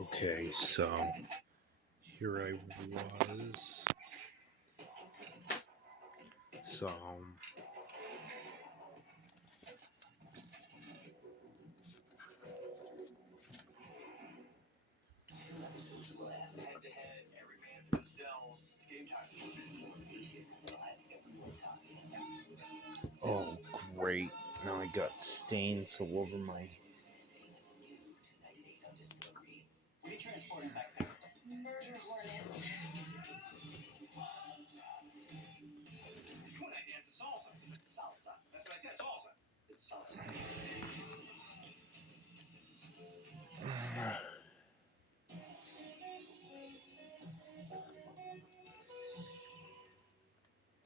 Okay, so here I was. So, oh, great. Now I got stains all over my.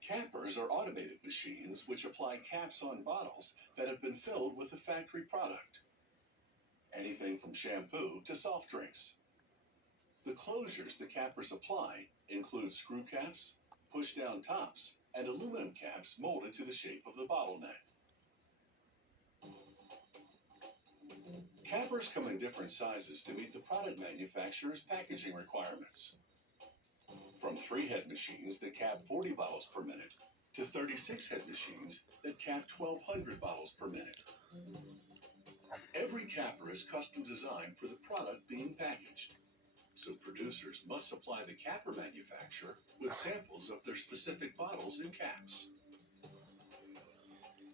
Cappers are automated machines which apply caps on bottles that have been filled with a factory product. Anything from shampoo to soft drinks. The closures the cappers apply include screw caps, push-down tops, and aluminum caps molded to the shape of the bottleneck. Cappers come in different sizes to meet the product manufacturer's packaging requirements. From 3-head machines that cap 40 bottles per minute to 36-head machines that cap 1,200 bottles per minute. Every capper is custom designed for the product being packaged, so producers must supply the capper manufacturer with samples of their specific bottles and caps.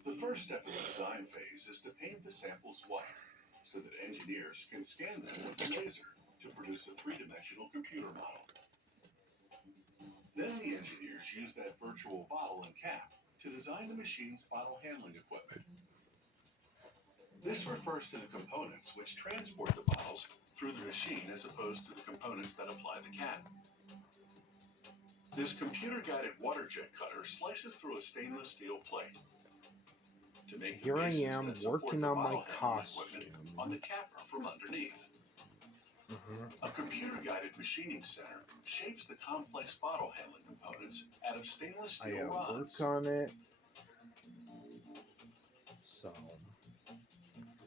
The first step of the design phase is to paint the samples white so that engineers can scan them with a laser to produce a 3-dimensional computer model. Then the engineers use that virtual bottle and cap to design the machine's bottle handling equipment. This refers to the components which transport the bottles through the machine as opposed to the components that apply the cap. This computer-guided water jet cutter slices through a stainless steel plate to make the Here I bases am that support working the on my bottle handling equipment costume. on the capper from underneath. A computer-guided machining center shapes the complex bottle handling components out of stainless I steel gotta rods. work on it. So,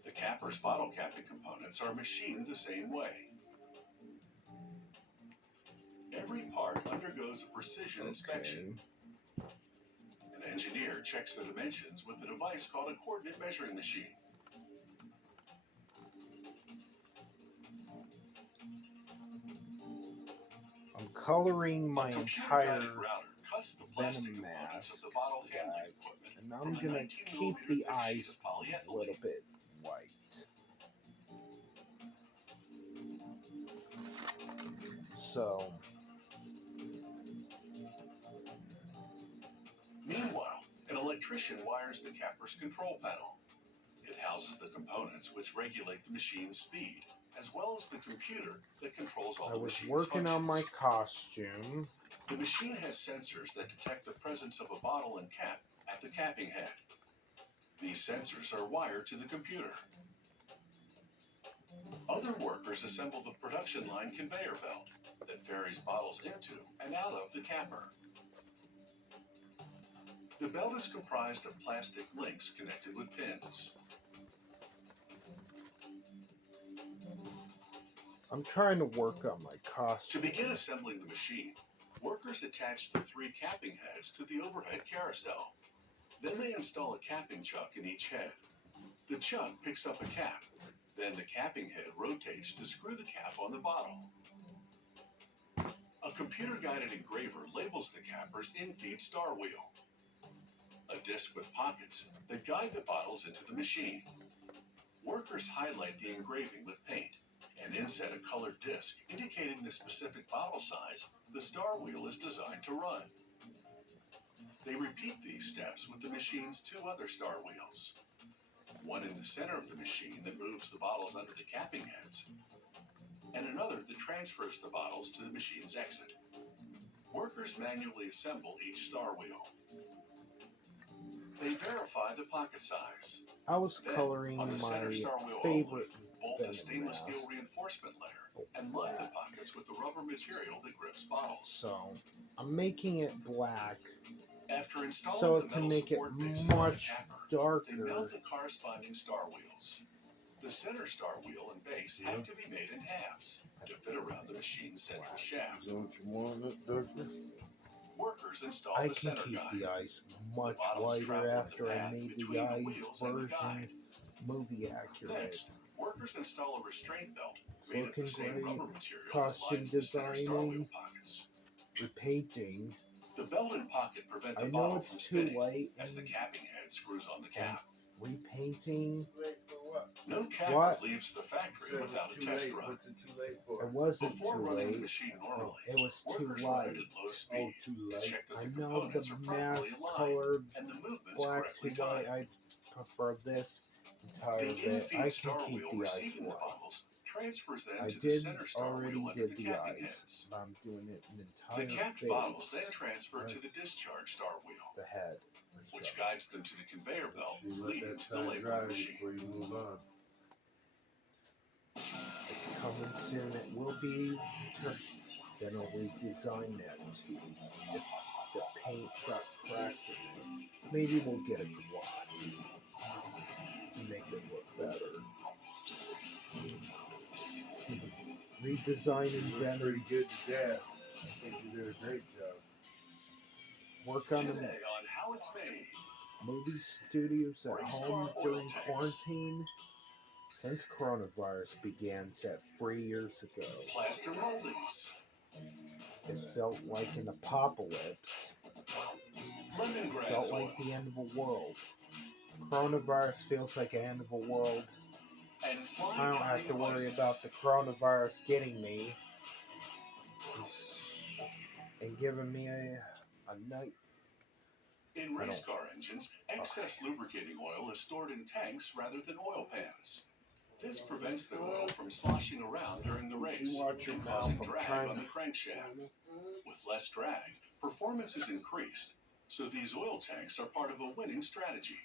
The capper's bottle capping components are machined the same way. Every part undergoes a precision inspection. An engineer checks the dimensions with a device called a coordinate measuring machine. I'm coloring my entire router cuts the plastic Venom components mask of the bottle handling black, equipment and I'm from a gonna 19 keep millimeter the thick sheet eyes of a polyethylene. little bit white. So, Meanwhile, an electrician wires the capper's control panel. It houses the components which regulate the machine's speed, as well as the computer that controls all I the was machine's working on my functions. costume. The machine has sensors that detect the presence of a bottle and cap at the capping head. These sensors are wired to the computer. Other workers assemble the production line conveyor belt that ferries bottles into and out of the capper. The belt is comprised of plastic links connected with pins. I'm trying to work on my To costume. begin assembling the machine, workers attach the 3 capping heads to the overhead carousel. Then they install a capping chuck in each head. The chuck picks up a cap. Then the capping head rotates to screw the cap on the bottle. A computer-guided engraver labels the capper's in-feed star wheel, a disc with pockets that guide the bottles into the machine. Workers highlight the engraving with paint and inset a colored disc indicating the specific bottle size the star wheel is designed to run. They repeat these steps with the machine's 2 other star wheels. One in the center of the machine that moves the bottles under the capping heads, and another that transfers the bottles to the machine's exit. Workers manually assemble each star wheel. They verify the pocket size. I was Then, coloring on the center my star wheel favorite only, bolt Venom the stainless mask. steel reinforcement layer and line the pockets with the rubber material that grips bottles. So, I'm making it black After installing so the it can metal make it support bases on the much capper, they darker. mount the corresponding star wheels. The center star wheel and base have to be made in halves to fit around the machine's central shaft. Don't you want it, Doctor? Workers install I the can center keep guide. the eyes much bottles wider travel in the after I path made the between the eyes wheels and the guide. version movie accurate. Next, workers install a restraint belt It's made of looking the same great. rubber material that Costume lines the center star wheel designing, pockets. repainting. The belt and pocket prevent the I know bottle from it's too spinning late. as the capping head screws on the cap. Repainting. No capper What? leaves the factory without a test run. What's it too late for? It wasn't Before too running the late. machine Oh, normally, it was too workers run it light. at low Oh, speed too to late. check that I the know components the are properly mask aligned colored and the movements black correctly to white. timed. I prefer this entire The bit. in-feed I can star keep wheel the eyes receiving the white. bottles transfers them I to the did center star already wheel under did the the capping eyes, heads. but I'm doing it an The entire capped face. bottles then transfer to the That's discharge star wheel, the head. which guides them to the conveyor belt You let leading that to the side labeling dry machine. before you move on. It's coming soon. It will be. Then I'll redesign that too. If the paint got cracked in it, maybe we'll get a gloss to make it look better. Redesigning Looks Venom. pretty good to Dad. I think you did a great job. Work on Today the on How It's Made, movie studios at home during quarantine. Since coronavirus began set 3 years ago, plaster moldings, it felt like an apocalypse. It lemongrass felt oil, like the end of the world. Coronavirus feels like the end of the world. and I don't have to worry about the coronavirus getting me and giving me a night. In race car engines, excess lubricating oil is stored in tanks rather than oil pans. This prevents the oil from sloshing around during the race and causing drag on the crankshaft. With less drag, performance is increased, so these oil tanks are part of a winning strategy.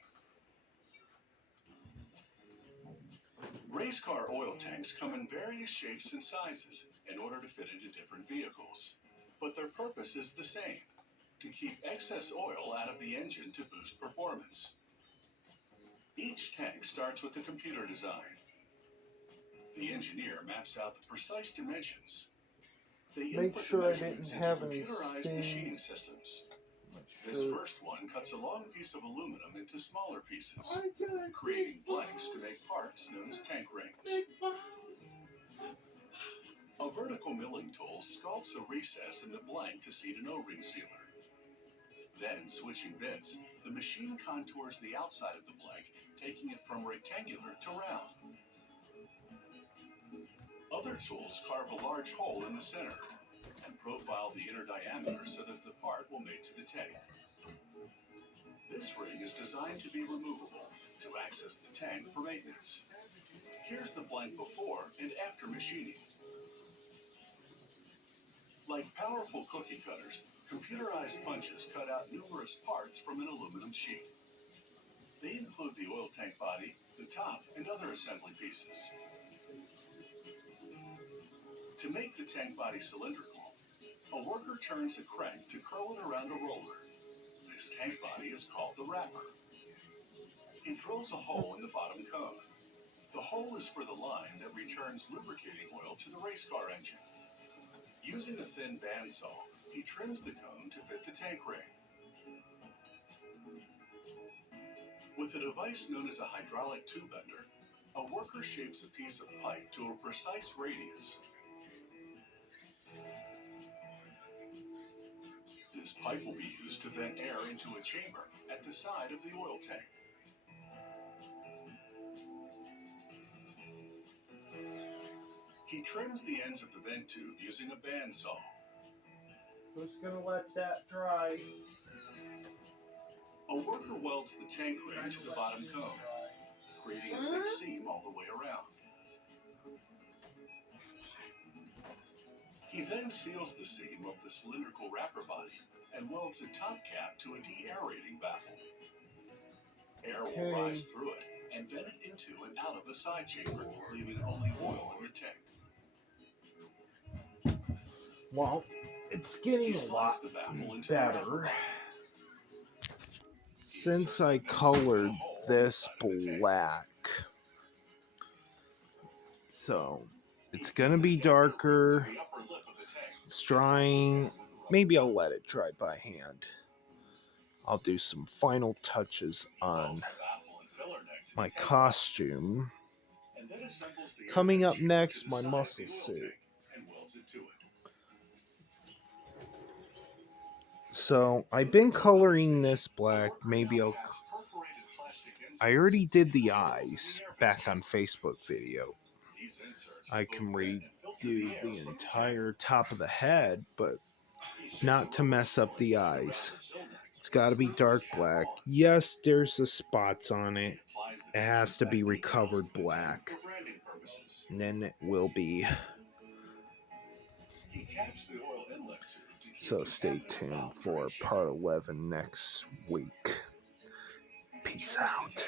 Race car oil tanks come in various shapes and sizes in order to fit into different vehicles, but their purpose is the same: to keep excess oil out of the engine to boost performance. Each tank starts with a computer design. The engineer maps out the precise dimensions. They Make input sure the I measurements didn't into have any computerized machining stains. systems. Make This sure. first one cuts a long piece of aluminum into smaller pieces, creating blanks to make parts known as tank rings. A vertical milling tool sculpts a recess in the blank to seat an O-ring sealer. Then, switching bits, the machine contours the outside of the blank, taking it from rectangular to round. Other tools carve a large hole in the center and profile the inner diameter so that the part will mate to the tank. This ring is designed to be removable to access the tank for maintenance. Here's the blank before and after machining. Like powerful cookie cutters, computerized punches cut out numerous parts from an aluminum sheet. They include the oil tank body, the top, and other assembly pieces. To make the tank body cylindrical, a worker turns a crank to curl it around a roller. This tank body is called the wrapper. He drills a hole in the bottom cone. The hole is for the line that returns lubricating oil to the race car engine. Using a thin bandsaw, he trims the cone to fit the tank ring. With a device known as a hydraulic tube bender, a worker shapes a piece of pipe to a precise radius. This pipe will be used to vent air into a chamber at the side of the oil tank. He trims the ends of the vent tube using a bandsaw. Who's gonna let that dry? A worker welds the tank ring to the bottom cone, creating a thick seam all the way around. He then seals the seam of the cylindrical wrapper body and welds a top cap to a de-aerating baffle. Air will rise through it and vent it into and out of the side chamber, leaving only oil in the tank. Well, it's getting a lot better since I colored this black. So it's gonna be darker. It's drying. Maybe I'll let it dry by hand. I'll do some final touches on my costume. Coming up next, my muscle suit. So I've been coloring this black. Maybe I already did the eyes back on Facebook video. I can redo the entire top of the head, but not to mess up the eyes. It's got to be dark black. Yes, there's the spots on it. It has to be recovered black. And then it will be. So stay tuned for part 11 next week. Peace out.